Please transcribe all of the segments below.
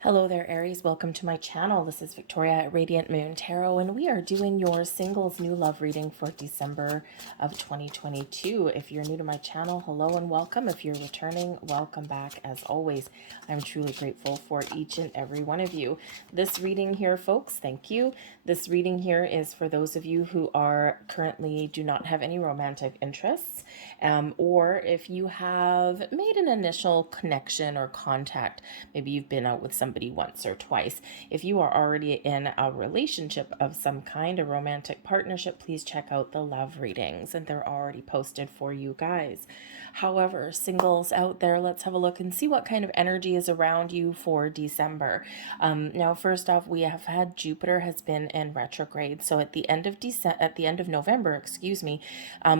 Hello there, Aries. Welcome to my channel. This is Victoria at Radiant Moon Tarot, and we are doing your singles new love reading for December of 2022. If you're new to my channel, hello and welcome. If you're returning, welcome back. As always, I'm truly grateful for each and every one of you. This reading here, folks, thank you. This reading here is for those of you who are currently do not have any romantic interests, or if you have made an initial connection or contact. Maybe you've been out with somebody once or twice. If you are already in a relationship of some kind, a romantic partnership, please check out the love readings, and they're already posted for you guys. However, singles out there, let's have a look and see what kind of energy is around you for December. Now, first off, we have had Jupiter has been in retrograde. So at the end of November, excuse me,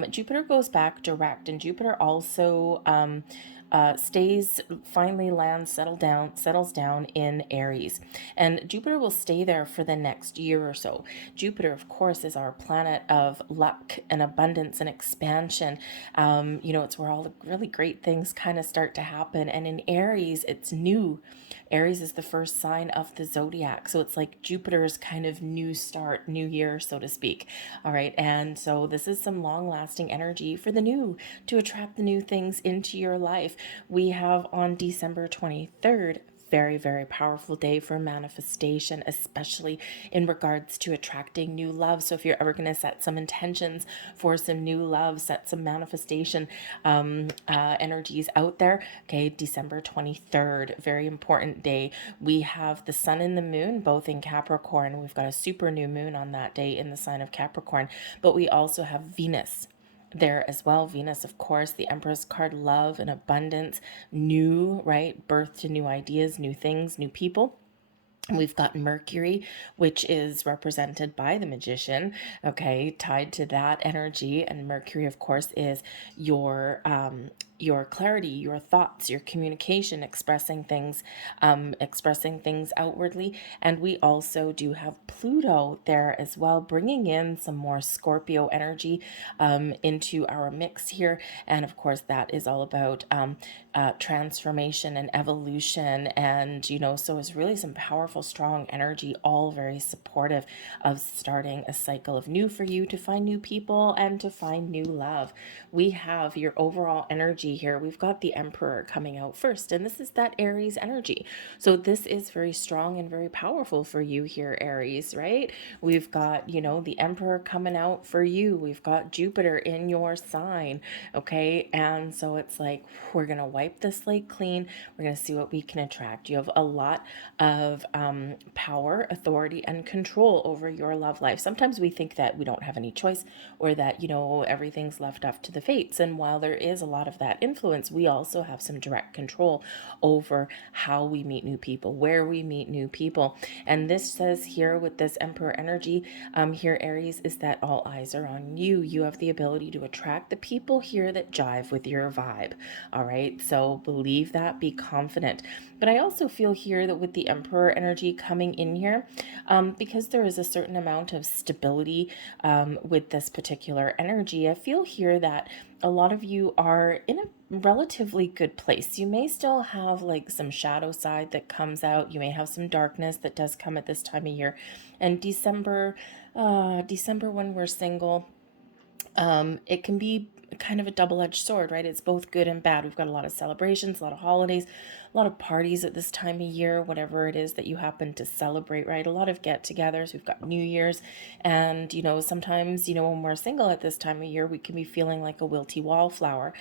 Jupiter goes back direct, and Jupiter also finally lands, settles down in Aries. And Jupiter will stay there for the next year or so. Jupiter, of course, is our planet of luck and abundance and expansion. It's where all the really great things kind of start to happen. And in Aries, it's new. Aries is the first sign of the Zodiac. So it's like Jupiter's kind of new start, new year, so to speak. All right. And so this is some long lasting energy for the new, to attract the new things into your life. We have on December 23rd, very, very powerful day for manifestation, especially in regards to attracting new love. So if you're ever going to set some intentions for some new love, set some manifestation energies out there, okay, December 23rd, very important day. We have the sun and the moon both in Capricorn. We've got a super new moon on that day in the sign of Capricorn, but we also have Venus there as well. Venus, of course, the Empress card, love and abundance, new, right? Birth to new ideas, new things, new people. We've got Mercury, which is represented by the Magician, okay, tied to that energy. And Mercury, of course, is your clarity, your thoughts, your communication, expressing things outwardly. And we also do have Pluto there as well, bringing in some more Scorpio energy into our mix here. And of course, that is all about transformation and evolution. And, so it's really some powerful, strong energy, all very supportive of starting a cycle of new for you, to find new people and to find new love. We have your overall energy here. We've got the Emperor coming out first, and this is that Aries energy. So this is very strong and very powerful for you here, Aries, right? We've got, the Emperor coming out for you. We've got Jupiter in your sign, okay? And so it's like, we're going to wipe the slate clean. We're going to see what we can attract. You have a lot of power, authority, and control over your love life. Sometimes we think that we don't have any choice, or that, everything's left up to the fates. And while there is a lot of that influence, we also have some direct control over how we meet new people, where we meet new people. And this says here with this Emperor energy, here, Aries, is that all eyes are on you. You have the ability to attract the people here that jive with your vibe. All right. So believe that, be confident. But I also feel here that with the Emperor energy coming in here, because there is a certain amount of stability with this particular energy, I feel here that a lot of you are in a relatively good place. You may still have like some shadow side that comes out. You may have some darkness that does come at this time of year. And December when we're single, it can be kind of a double-edged sword, right? It's both good and bad. We've got a lot of celebrations, a lot of holidays, a lot of parties at this time of year, whatever it is that you happen to celebrate, right? A lot of get-togethers. We've got New Year's, and sometimes when we're single at this time of year, we can be feeling like a wilty wallflower.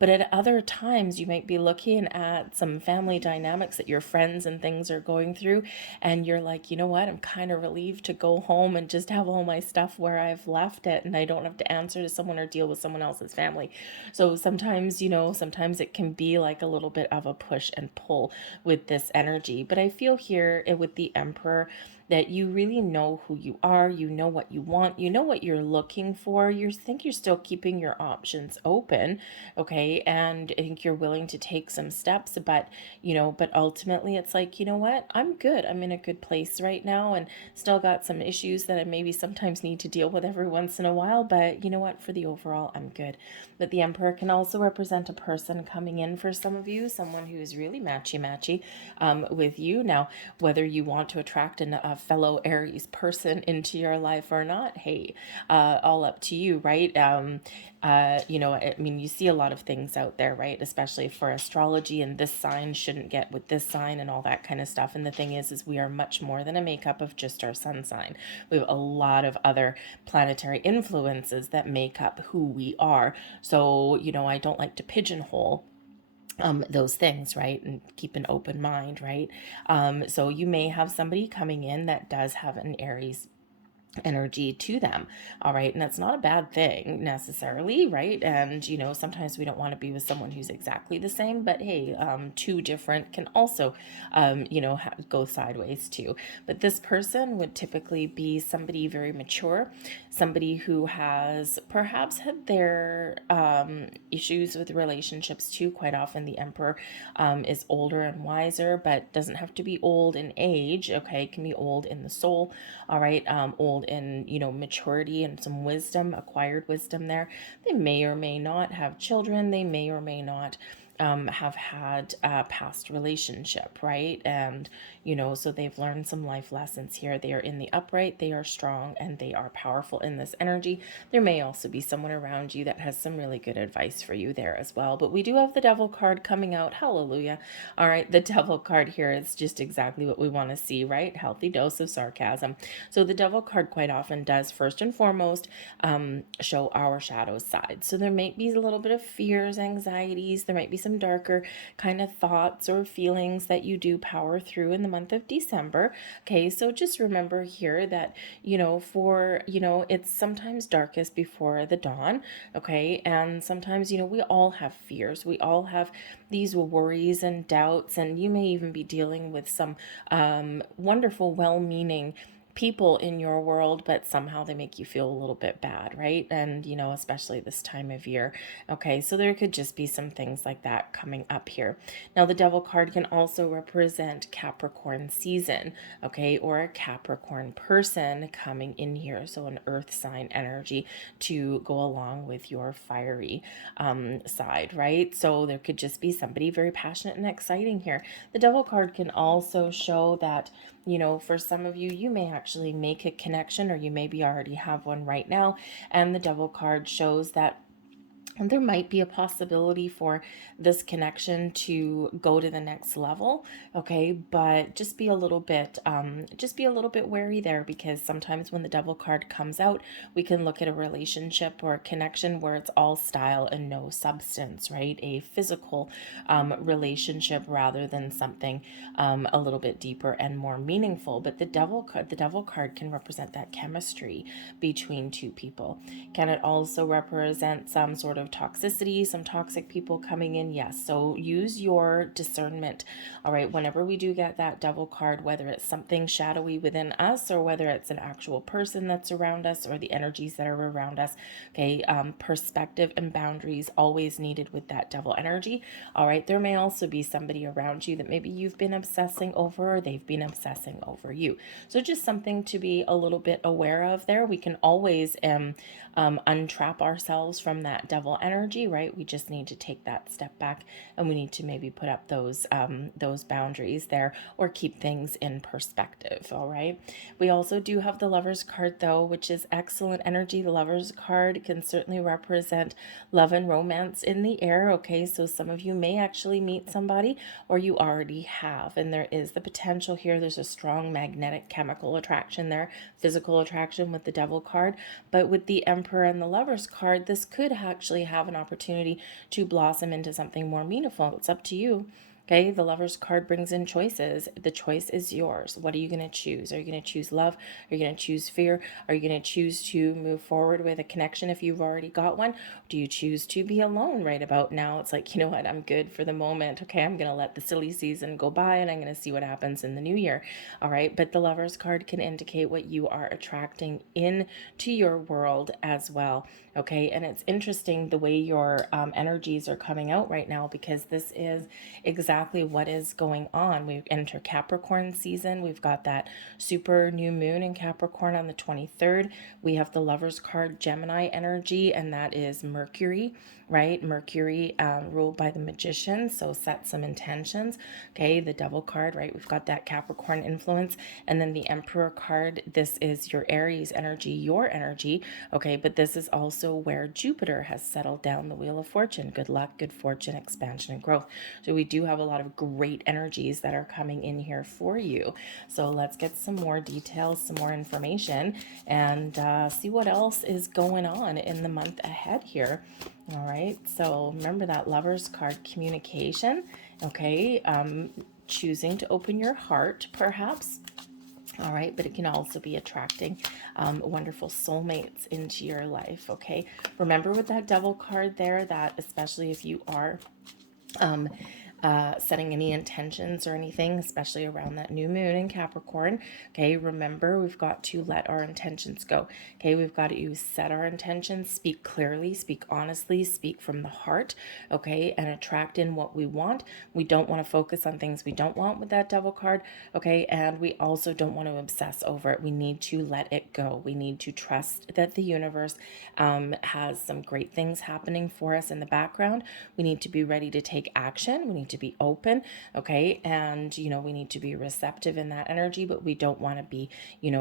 But at other times, you might be looking at some family dynamics that your friends and things are going through, and you're like, you know what, I'm kind of relieved to go home and just have all my stuff where I've left it, and I don't have to answer to someone or deal with someone else's family. So sometimes, sometimes it can be like a little bit of a push and pull with this energy. But I feel here with the Emperor, that you really know who you are, you know what you want, you know what you're looking for. You think you're still keeping your options open, okay? And I think you're willing to take some steps, but but ultimately it's like, you know what? I'm good. I'm in a good place right now, and still got some issues that I maybe sometimes need to deal with every once in a while, but you know what? For the overall, I'm good. But the Emperor can also represent a person coming in for some of you, someone who is really matchy with you. Now, whether you want to attract a fellow Aries person into your life or not, hey, all up to you, right? I mean, you see a lot of things out there, right? Especially for astrology, and this sign shouldn't get with this sign and all that kind of stuff. And the thing is we are much more than a makeup of just our sun sign. We have a lot of other planetary influences that make up who we are. So, I don't like to pigeonhole those things, right? And keep an open mind, right? So you may have somebody coming in that does have an Aries energy to them. All right. And that's not a bad thing necessarily, right? And sometimes we don't want to be with someone who's exactly the same, but hey, two different can also go sideways too. But this person would typically be somebody very mature, somebody who has perhaps had their issues with relationships too. Quite often the Emperor is older and wiser, but doesn't have to be old in age. Okay, it can be old in the soul. All right, old in maturity and some wisdom, acquired wisdom there. They may or may not have children. They may or may not have had a past relationship, right? And so they've learned some life lessons here. They are in the upright, they are strong, and they are powerful in this energy. There may also be someone around you that has some really good advice for you there as well. But we do have the Devil card coming out. Hallelujah. All right, the Devil card here is just exactly what we want to see, right? Healthy dose of sarcasm. So the Devil card quite often does, first and foremost, show our shadow side. So there might be a little bit of fears, anxieties. There might be some darker kind of thoughts or feelings that you do power through in the month of December. Okay, so just remember here that, it's sometimes darkest before the dawn. Okay, and sometimes, we all have fears. We all have these worries and doubts, and you may even be dealing with some wonderful, well meaning people in your world, but somehow they make you feel a little bit bad, right? And, especially this time of year. Okay, so there could just be some things like that coming up here. Now, the Devil card can also represent Capricorn season, okay, or a Capricorn person coming in here. So an earth sign energy to go along with your fiery side, right? So there could just be somebody very passionate and exciting here. The Devil card can also show that, for some of you, you may actually make a connection, or you maybe already have one right now. And the Devil card shows that there might be a possibility for this connection to go to the next level. Okay, but just be a little bit wary there, because sometimes when the Devil card comes out, we can look at a relationship or a connection where it's all style and no substance, right? A physical relationship rather than something a little bit deeper and more meaningful. But the Devil card can represent that chemistry between two people. Can it also represent some sort of toxicity, some toxic people coming in? Yes. So use your discernment. All right. Whenever we do get that Devil card, whether it's something shadowy within us or whether it's an actual person that's around us or the energies that are around us, okay, perspective and boundaries always needed with that Devil energy. All right. There may also be somebody around you that maybe you've been obsessing over, or they've been obsessing over you. So just something to be a little bit aware of there. We can always untrap ourselves from that Devil energy, right? We just need to take that step back, and we need to maybe put up those boundaries there, or keep things in perspective. All right. We also do have the Lover's card though, which is excellent energy. The Lover's card can certainly represent love and romance in the air. Okay, so some of you may actually meet somebody, or you already have, and there is the potential here. There's a strong magnetic chemical attraction there, physical attraction with the Devil card. But with the Emperor and the Lover's card, this could actually have an opportunity to blossom into something more meaningful. It's up to you. Okay, the Lover's card brings in choices. The choice is yours. What are you going to choose? Are you going to choose love? Are you going to choose fear? Are you going to choose to move forward with a connection if you've already got one? Do you choose to be alone right about now? It's like, you know what, I'm good for the moment. Okay, I'm going to let the silly season go by and I'm going to see what happens in the new year. All right, but the Lover's card can indicate what you are attracting into your world as well. Okay, and it's interesting the way your energies are coming out right now, because this is exactly what is going on. We enter Capricorn season. We've got that super new moon in Capricorn on the 23rd. We have the Lover's card, Gemini energy, and that is Mercury, right? Mercury ruled by the Magician, so set some intentions. Okay, the Devil card, right? We've got that Capricorn influence, and then the Emperor card. This is your Aries energy, your energy. Okay, but this is also where Jupiter has settled down the Wheel of Fortune. Good luck, good fortune, expansion, and growth. So we do have a lot of great energies that are coming in here for you. So let's get some more details, some more information, and see what else is going on in the month ahead here. All right, so remember that Lover's card, communication. Okay, choosing to open your heart, perhaps. All right, but it can also be attracting wonderful soulmates into your life. Okay, remember with that Devil card there, that especially if you are um, setting any intentions or anything, especially around that new moon in Capricorn. Okay, remember, we've got to let our intentions go. Okay, we've got to set our intentions, speak clearly, speak honestly, speak from the heart. Okay, and attract in what we want. We don't want to focus on things we don't want with that Devil card. Okay, and we also don't want to obsess over it. We need to let it go. We need to trust that the universe has some great things happening for us in the background. We need to be ready to take action. We need to be open, okay? And, we need to be receptive in that energy, but we don't want to be,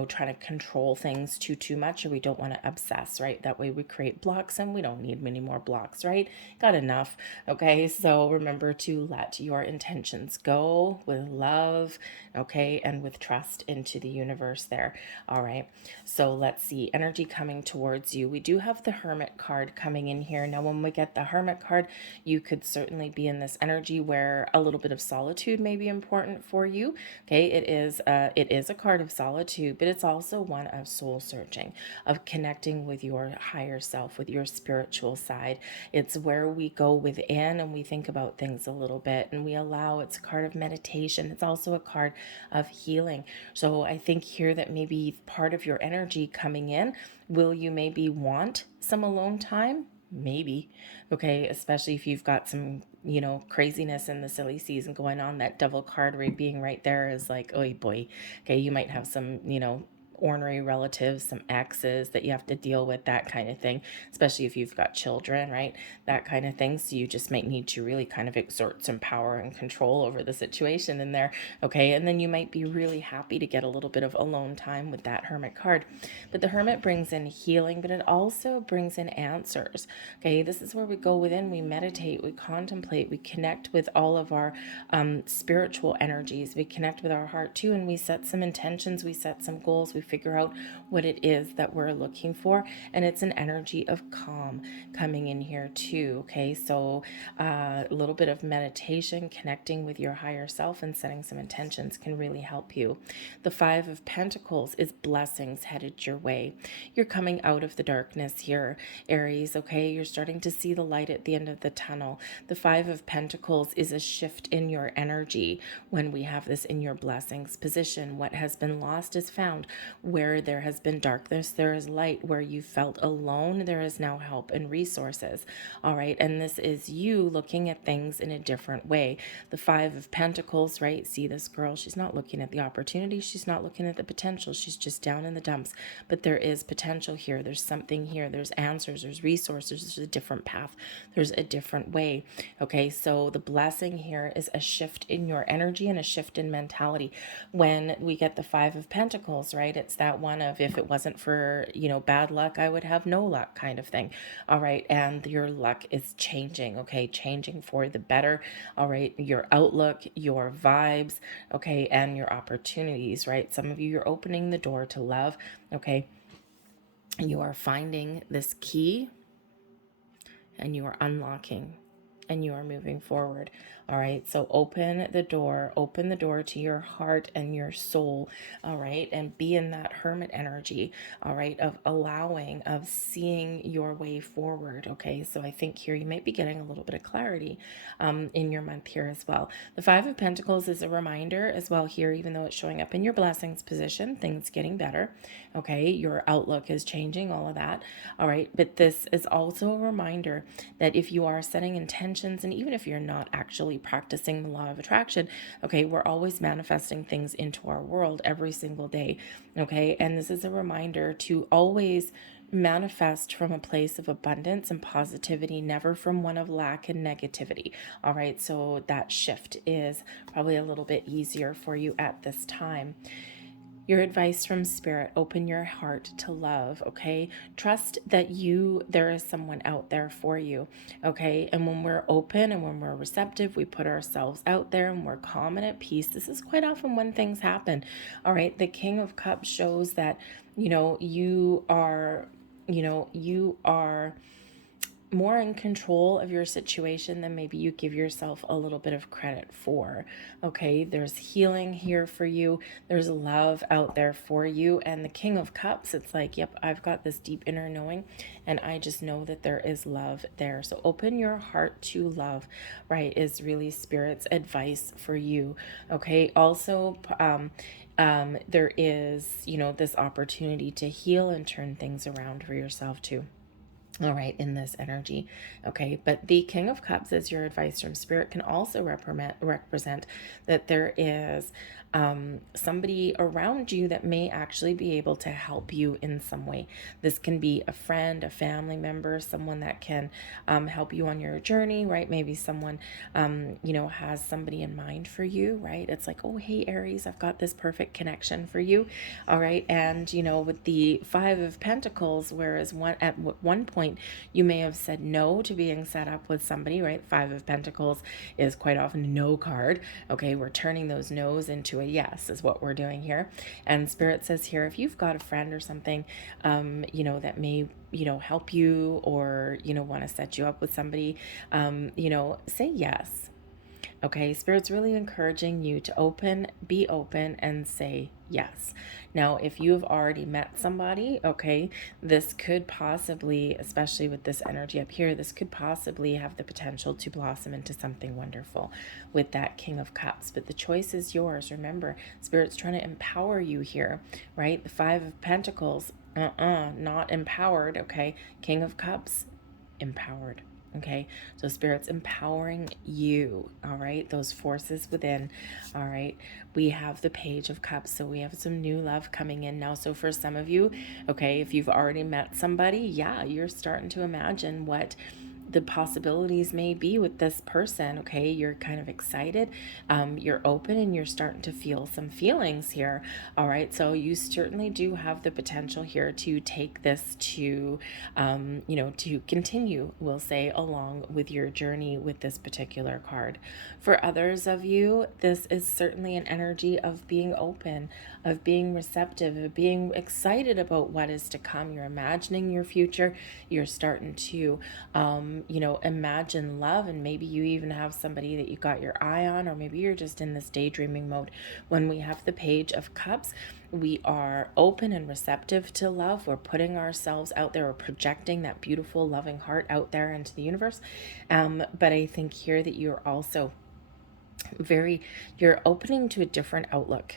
trying to control things too much, or we don't want to obsess, right? That way we create blocks, and we don't need many more blocks, right? Got enough, okay? So remember to let your intentions go with love, okay? And with trust into the universe there, all right? So let's see, energy coming towards you. We do have the Hermit card coming in here. Now, when we get the Hermit card, you could certainly be in this energy where a little bit of solitude may be important for you. Okay, it is a card of solitude, but it's also one of soul searching, of connecting with your higher self, with your spiritual side. It's where we go within and we think about things a little bit, and we allow. It's a card of meditation. It's also a card of healing. So I think here that maybe part of your energy coming in, will you maybe want some alone time? Maybe. Okay, especially if you've got some, craziness in the silly season going on. That Devil card being right there is like, oh boy. Okay, you might have some, ornery relatives, some exes that you have to deal with, that kind of thing, especially if you've got children, right? That kind of thing. So you just might need to really kind of exert some power and control over the situation in there. Okay, and then you might be really happy to get a little bit of alone time with that Hermit card. But the Hermit brings in healing, but it also brings in answers. Okay, this is where we go within, we meditate, we contemplate, we connect with all of our spiritual energies, we connect with our heart too, and we set some intentions, we set some goals, we figure out what it is that we're looking for, and it's an energy of calm coming in here too. Okay, so a little bit of meditation, connecting with your higher self, and setting some intentions can really help you. The Five of Pentacles is blessings headed your way. You're coming out of the darkness here, Aries. Okay, you're starting to see the light at the end of the tunnel. The Five of Pentacles is a shift in your energy when we have this in your blessings position. What has been lost is found. Where there has been darkness, there is light. Where you felt alone, there is now help and resources. All right, and this is you looking at things in a different way. The Five of Pentacles, right? See this girl, she's not looking at the opportunity, she's not looking at the potential, she's just down in the dumps. But there is potential here, there's something here, there's answers, there's resources, there's a different path, there's a different way. Okay, so the blessing here is a shift in your energy and a shift in mentality. When we get the Five of Pentacles, right, it's that one of, if it wasn't for, bad luck, I would have no luck kind of thing. All right, and your luck is changing, okay, changing for the better. All right, your outlook, your vibes, okay, and your opportunities, right? Some of you, you're opening the door to love, okay? You are finding this key and you are unlocking and you are moving forward. All right. So open the door to your heart and your soul. All right. And be in that hermit energy. All right. Of allowing, of seeing your way forward. Okay. So I think here you might be getting a little bit of clarity in your month here as well. The Five of Pentacles is a reminder as well here, even though it's showing up in your blessings position, things getting better. Okay. Your outlook is changing, all of that. All right. But this is also a reminder that if you are setting intentions, and even if you're not actually practicing the law of attraction, okay, we're always manifesting things into our world every single day. Okay. And this is a reminder to always manifest from a place of abundance and positivity, never from one of lack and negativity. All right. So that shift is probably a little bit easier for you at this time. Your advice from Spirit: open your heart to love, okay? Trust that there is someone out there for you, okay? And when we're open and when we're receptive, we put ourselves out there and we're calm and at peace. This is quite often when things happen, all right? The King of Cups shows that, you are more in control of your situation than maybe you give yourself a little bit of credit for. Okay, there's healing here for you. There's love out there for you. And the King of Cups, it's like, yep, I've got this deep inner knowing, and I just know that there is love there. So open your heart to love, right, is really Spirit's advice for you. Okay, also, there is, this opportunity to heal and turn things around for yourself too. All right, in this energy. Okay, but the King of Cups, as your advice from Spirit, can also represent that there is somebody around you that may actually be able to help you in some way. This can be a friend, a family member, someone that can help you on your journey, right? Maybe someone, has somebody in mind for you, right? It's like, oh, hey, Aries, I've got this perfect connection for you. All right, and, with the Five of Pentacles, whereas at one point you may have said no to being set up with somebody, right? Five of Pentacles is quite often a no card. Okay, we're turning those no's into a yes, is what we're doing here. And Spirit says here, if you've got a friend or something, that may, help you, or, want to set you up with somebody, say yes. Okay, Spirit's really encouraging you to be open and say yes. Now, if you've already met somebody, okay, this could possibly, especially with this energy up here, this could possibly have the potential to blossom into something wonderful with that King of Cups. But the choice is yours. Remember, Spirit's trying to empower you here, right? The Five of Pentacles, not empowered, okay? King of Cups, empowered. Okay, so Spirit's empowering you, all right, those forces within. All right, we have the Page of Cups, so we have some new love coming in now. So for some of you, okay, if you've already met somebody, yeah, you're starting to imagine what the possibilities may be with this person. Okay, you're kind of excited, you're open, and you're starting to feel some feelings here. All right, so you certainly do have the potential here to take this to to continue, we'll say, along with your journey with this particular card. For others of you, this is certainly an energy of being open, of being receptive, of being excited about what is to come. You're imagining your future. You're starting to imagine love, and maybe you even have somebody that you got your eye on, or maybe you're just in this daydreaming mode. When we have the Page of Cups, we are open and receptive to love. We're putting ourselves out there. We're projecting that beautiful, loving heart out there into the universe. But I think here that you're also you're opening to a different outlook,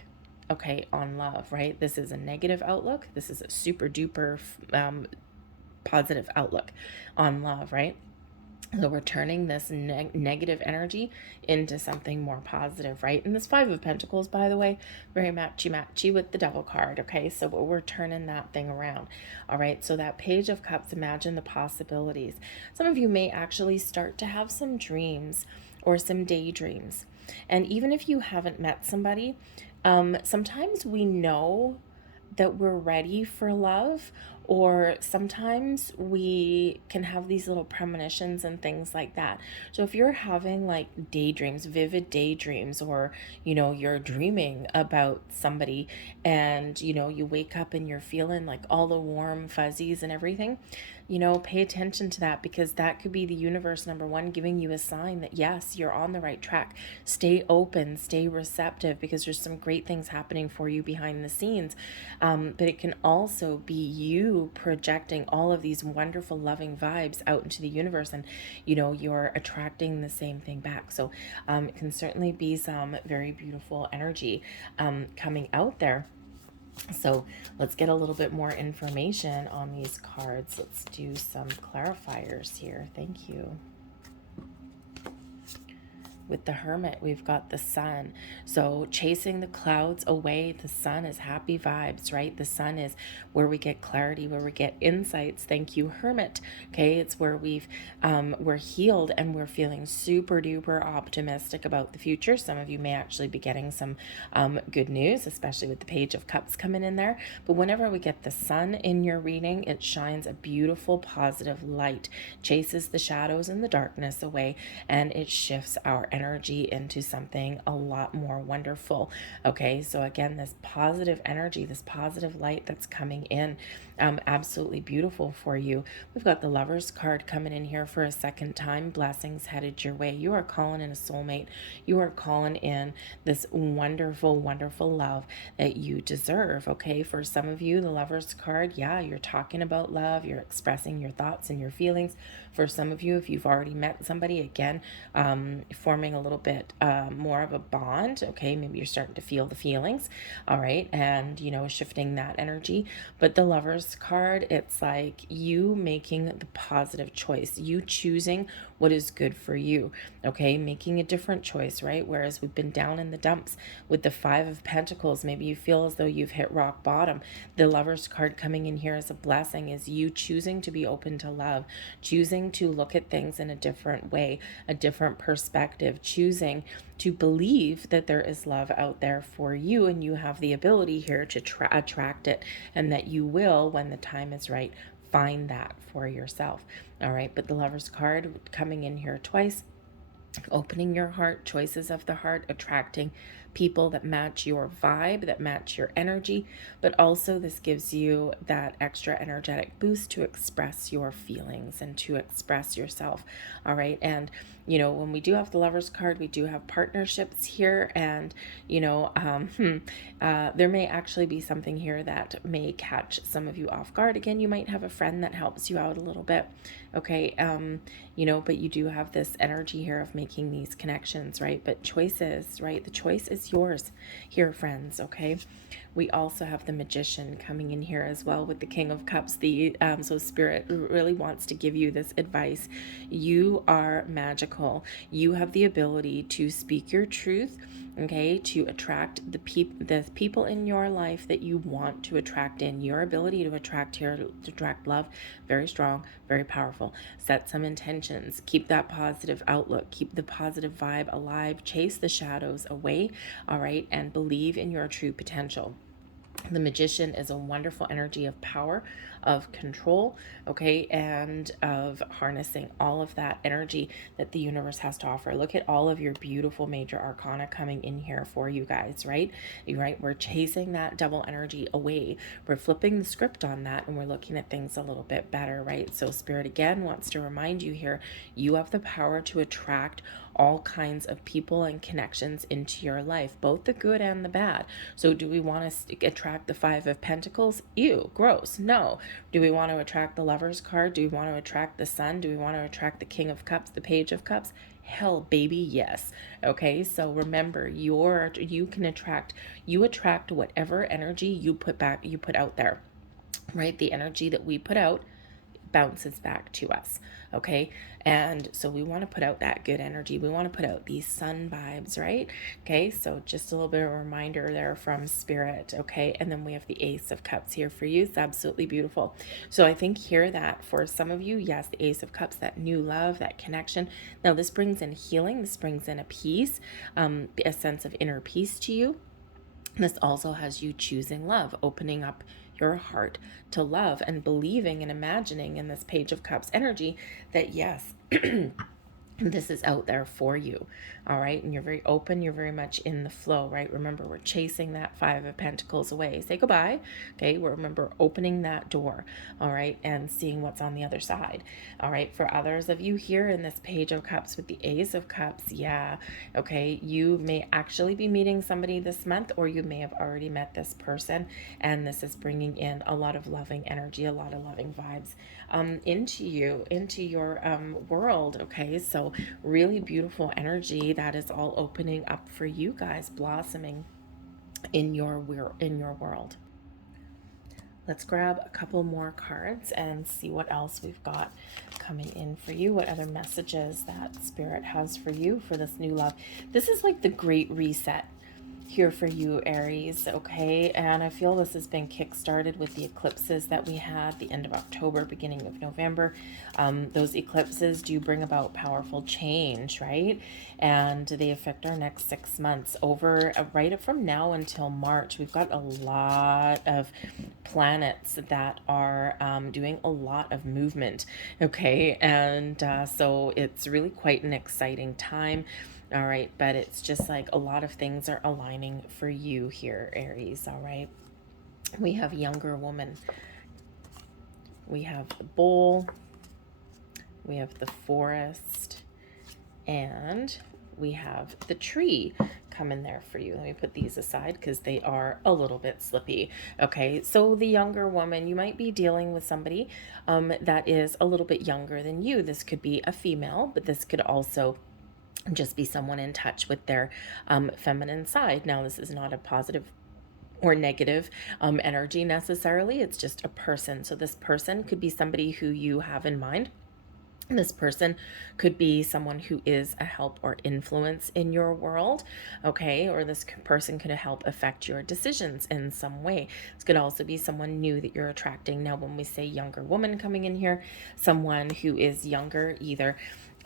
okay, on love, right? This is a negative outlook. This is a super duper positive outlook on love, right? So we're turning this negative energy into something more positive, right? And this Five of Pentacles, by the way, very matchy with the Devil card, okay? So we're turning that thing around, all right? So that Page of Cups, imagine the possibilities. Some of you may actually start to have some dreams or some daydreams. And even if you haven't met somebody, sometimes we know that we're ready for love, or sometimes we can have these little premonitions and things like that. So if you're having like daydreams, vivid daydreams, or you're dreaming about somebody, and you wake up and you're feeling like all the warm fuzzies and everything, pay attention to that, because that could be the universe, number one, giving you a sign that yes, you're on the right track. Stay open, stay receptive, because there's some great things happening for you behind the scenes. But it can also be you projecting all of these wonderful, loving vibes out into the universe, and you're attracting the same thing back. So it can certainly be some very beautiful energy coming out there. So let's get a little bit more information on these cards. Let's do some clarifiers here. Thank you. With the Hermit, we've got the sun. So chasing the clouds away, the sun is happy vibes, right? The sun is where we get clarity, where we get insights. Thank you, Hermit. Okay, it's where we're healed and we're feeling super duper optimistic about the future. Some of you may actually be getting some good news, especially with the Page of Cups coming in there. But whenever we get the sun in your reading, it shines a beautiful positive light, chases the shadows and the darkness away, and it shifts our energy into something a lot more wonderful. Okay, so again, this positive energy, this positive light that's coming in, absolutely beautiful for you. We've got the Lovers card coming in here for a second time. Blessings headed your way. You are calling in a soulmate. You are calling in this wonderful, wonderful love that you deserve. Okay, for some of you, the Lovers card, yeah, you're talking about love, you're expressing your thoughts and your feelings. For some of you, if you've already met somebody, again, forming a little bit more of a bond. Okay, maybe you're starting to feel the feelings. All right, and shifting that energy. But the Lovers card, it's like you making the positive choice, you choosing what is good for you. Okay, making a different choice, right? Whereas we've been down in the dumps with the Five of Pentacles, maybe you feel as though you've hit rock bottom. The Lovers card coming in here as a blessing is you choosing to be open to love, choosing to look at things in a different way, a different perspective, choosing to believe that there is love out there for you, and you have the ability here to attract it, and that you will, when the time is right, find that for yourself. All right, but the Lovers card coming in here twice, opening your heart, choices of the heart, attracting people that match your vibe, that match your energy, but also this gives you that extra energetic boost to express your feelings and to express yourself. All right, and when we do have the Lovers card, we do have partnerships here, and there may actually be something here that may catch some of you off guard. Again, you might have a friend that helps you out a little bit. Okay, but you do have this energy here of making these connections, right? But choices, right? The choice is yours here, friends. Okay, we also have the Magician coming in here as well with the King of Cups. So Spirit really wants to give you this advice. You are magical. You have the ability to speak your truth, okay, to attract the people in your life that you want to attract in. Your ability to attract love, very strong, very powerful. Set some intentions, keep that positive outlook, keep the positive vibe alive, chase the shadows away, all right, and believe in your true potential. The Magician is a wonderful energy of power, of control, okay, and of harnessing all of that energy that the universe has to offer. Look at all of your beautiful major arcana coming in here for you guys, right? We're chasing that double energy away. We're flipping the script on that, and we're looking at things a little bit better, right? So Spirit again wants to remind you here, you have the power to attract all kinds of people and connections into your life, both the good and the bad. So do we want to attract the Five of Pentacles? Ew, gross. No. Do we want to attract the Lovers card? Do we want to attract the Sun? Do we want to attract the King of Cups, the Page of Cups? Hell, baby, yes. Okay, so remember, you attract whatever energy you put out there, right? The energy that we put out bounces back to us. Okay, and so we want to put out that good energy. We want to put out these sun vibes, right? Okay, so just a little bit of a reminder there from Spirit. Okay, and then we have the Ace of Cups here for you. It's absolutely beautiful. So I think here that for some of you, yes, the Ace of Cups, that new love, that connection. Now this brings in healing. This brings in a peace, a sense of inner peace to you. This also has you choosing love, opening up your heart to love, and believing and imagining in this Page of Cups energy that yes, This is out there for you. All right, and you're very open, you're very much in the flow, right? Remember, we're chasing that Five of Pentacles away. Say goodbye. Okay, remember opening that door, all right, and seeing what's on the other side. All right, for others of you here in this Page of Cups with the Ace of Cups, yeah, okay, you may actually be meeting somebody this month, or you may have already met this person, and this is bringing in a lot of loving energy, a lot of loving vibes into you, into your world. Okay, so really beautiful energy that is all opening up for you guys, blossoming in your world. Let's grab a couple more cards and see what else we've got coming in for you. What other messages that Spirit has for you for this new love. This is like the great reset here for you, Aries, okay? And I feel this has been kick-started with the eclipses that we had the end of October, beginning of November. Those eclipses do bring about powerful change, right? And they affect our next 6 months. Over right from now until March, we've got a lot of planets that are doing a lot of movement, okay? And so it's really quite an exciting time. All right, but it's just like a lot of things are aligning for you here, Aries. All right, we have younger woman, we have the bowl, we have the forest, and we have the tree come in there for you. Let me put these aside because they are a little bit slippy. Okay, so the younger woman, you might be dealing with somebody that is a little bit younger than you. This could be a female, but this could also just be someone in touch with their feminine side. Now, this is not a positive or negative energy necessarily. It's just a person. So this person could be somebody who you have in mind. This person could be someone who is a help or influence in your world, okay? Or this person could help affect your decisions in some way. This could also be someone new that you're attracting. Now, when we say younger woman coming in here, someone who is younger, either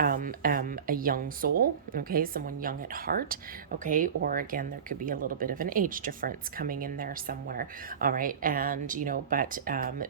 a young soul, okay, someone young at heart, okay, or again, there could be a little bit of an age difference coming in there somewhere, all right, and you know, but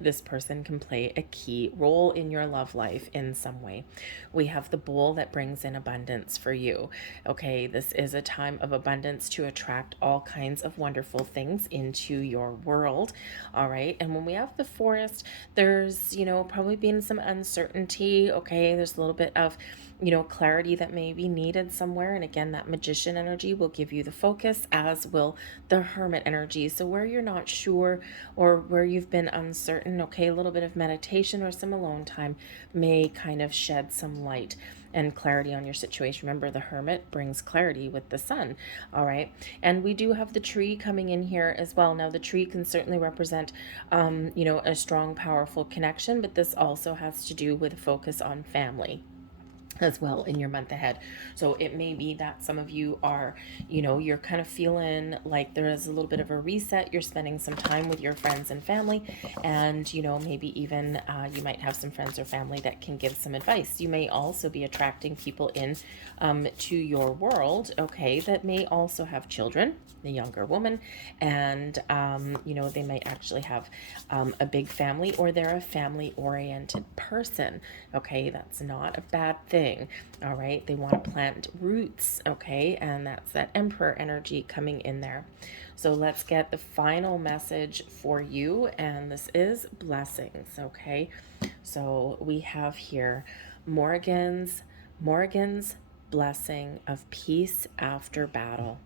this person can play a key role in your love life in some way. We have the bull that brings in abundance for you, okay. This is a time of abundance to attract all kinds of wonderful things into your world, all right. And when we have the forest, there's, you know, probably been some uncertainty, okay. There's a little bit of, you know, clarity that may be needed somewhere. And again, that magician energy will give you the focus, as will the hermit energy. So where you're not sure or where you've been uncertain, okay, a little bit of meditation or some alone time may kind of shed some light and clarity on your situation. Remember, the hermit brings clarity with the sun, all right? And we do have the tree coming in here as well. Now, the tree can certainly represent, you know, a strong, powerful connection, but this also has to do with focus on family as well in your month ahead. So it may be that some of you are, you know, you're kind of feeling like there is a little bit of a reset. You're spending some time with your friends and family, and you know, maybe even you might have some friends or family that can give some advice. You may also be attracting people in to your world, okay, that may also have children, the younger woman, and you know, they might actually have a big family, or they're a family oriented person, okay. That's not a bad thing. All right, they want to plant roots, okay, and that's that Emperor energy coming in there. So let's get the final message for you, and this is blessings, okay. So we have here Morgan's blessing of peace after battle.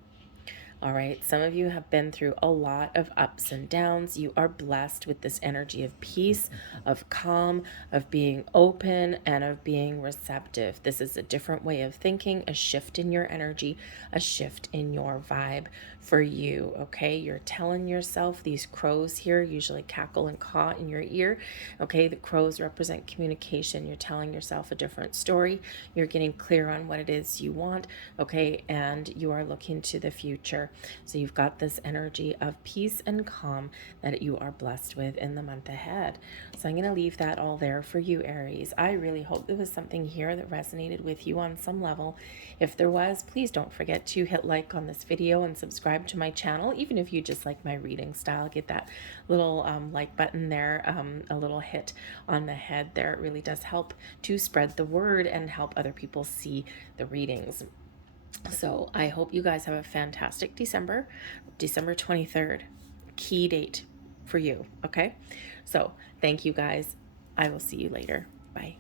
All right, some of you have been through a lot of ups and downs. You are blessed with this energy of peace, of calm, of being open, and of being receptive. This is a different way of thinking, a shift in your energy, a shift in your vibe for you, okay? You're telling yourself, these crows here usually cackle and caw in your ear, okay? The crows represent communication. You're telling yourself a different story. You're getting clear on what it is you want, okay? And you are looking to the future. here. So you've got this energy of peace and calm that you are blessed with in the month ahead. So I'm going to leave that all there for you, Aries. I really hope there was something here that resonated with you on some level. If there was, please don't forget to hit like on this video and subscribe to my channel. Even if you just like my reading style, get that little like button there, a little hit on the head there. It really does help to spread the word and help other people see the readings. So I hope you guys have a fantastic December 23rd, key date for you. Okay, so thank you guys. I will see you later. Bye.